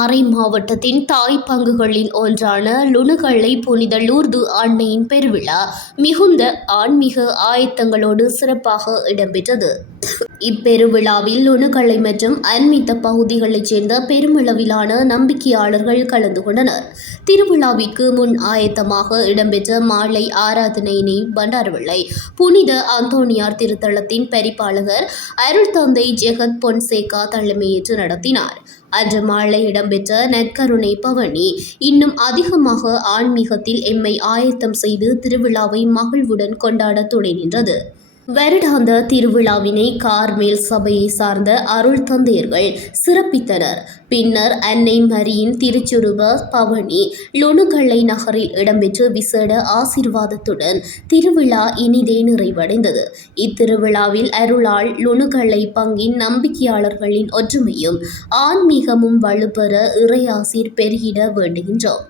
மறை மாவட்டத்தின் தாய் பங்குகளில் ஒன்றான லுணுகலை புனித லூர்து அன்னையின் பெருவிழா மிகுந்த ஆன்மீக ஆயத்தங்களோடு சிறப்பாக இடம்பெற்றது. இப்பெருவிழாவில் லுணுகலை மற்றும் அண்மித்த பகுதிகளைச் சேர்ந்த பெருமளவிலான நம்பிக்கையாளர்கள் கலந்து கொண்டனர். திருவிழாவிற்கு முன் ஆயத்தமாக இடம்பெற்ற மாலை ஆராதனையினை பண்டாரவளை புனித அந்தோணியார் திருத்தலத்தின் பரிபாலகர் அருள் தந்தை ஜெகத் பொன்சேகா தலைமையேற்று நடத்தினார். அன்று மாலை இடம்பெற்ற நற்கருணை பவனி இன்னும் அதிகமாக ஆன்மீகத்தில் எம்மை ஆயத்தம் செய்து திருவிழாவை மகிழ்வுடன் கொண்டாட துணை நின்றது. வருடாந்த திருவிழாவினை கார்மேல் சபையை சார்ந்த அருள் தந்தையர்கள் சிறப்பித்தனர். பின்னர் அன்னை மரியின் திருச்சுருவ பவனி லுணுகலை நகரில் இடம்பெற்ற விசேட ஆசீர்வாதத்துடன் திருவிழா இனிதே நிறைவடைந்தது. இத்திருவிழாவில் அருளால் லுணுகலை பங்கின் நம்பிக்கையாளர்களின் ஒற்றுமையும் ஆன்மீகமும் வலுப்பெற இறையாசீர் பெருகிட வேண்டுகின்றோம்.